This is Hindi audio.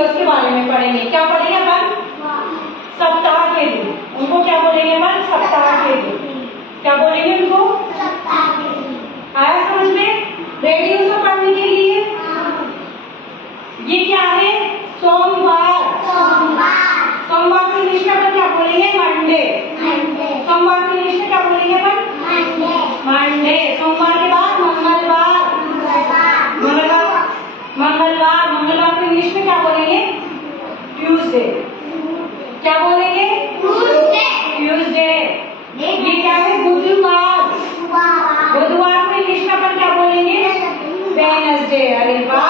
दिवस के बारे में पढ़ेंगे। क्या पढ़ेंगे अपन? सप्ताह के दिन। उनको क्या बोलेंगे अपन? सप्ताह के दिन। क्या बोलेंगे उनको? आया समझ में? रेडी हो सब पढ़ने के लिए? ये क्या है? सोमवार। सोमवार की इंग्लिश में अपन क्या बोलेंगे? मंडे। सोमवार की इंग्लिश में क्या बोलेंगे अपन? मंडे। सोमवार के बाद मंगलवार। मंगलवार को इंग्लिश में क्या बोलेंगे? ट्यूसडे। क्या बोलेंगे? ट्यूसडे। ये क्या है? बुधवार। बुधवार को इंग्लिश में अपन क्या बोलेंगे? वेडनेसडे। अरे वाह,